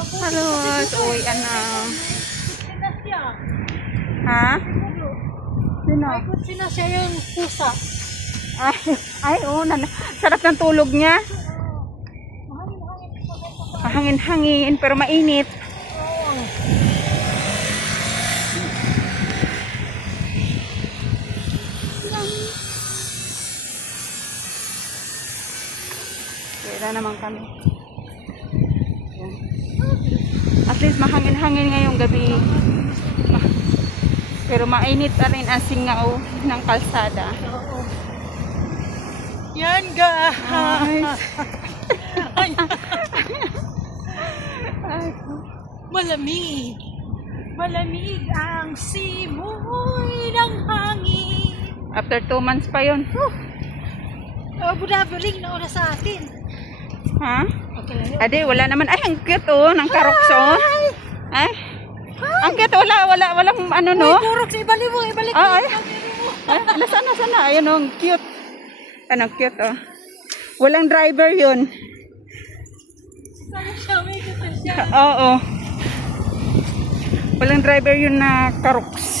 Hello, uwi na. Sina siya. Ha? Sino? May kutsi na siya yung pusa. Ay, oo. Sarap ng tulog niya. Hangin-hangin, pero mainit. Kaya naman kami. Yan. At least mahangin-hangin ngayong gabi. Pero mainit pa rin ang singaw ng kalsada. Yan ga. Malamig. Malamig ang simoy ng hangin. After 2 months pa yun. Budabiring na una sa atin. Ha? Okay lang yun. Ade, wala naman. Ay, ang cute oh, ng karoks oh. Ay, ang cute. Walang ano no. Uy, turok sa ibalik mo. Ibalik mo. Ay, sana. Ayun oh, ang cute. Ano, cute oh. Walang driver yun. Sana siya, may kita siya. Oo. Walang driver yun na karoks.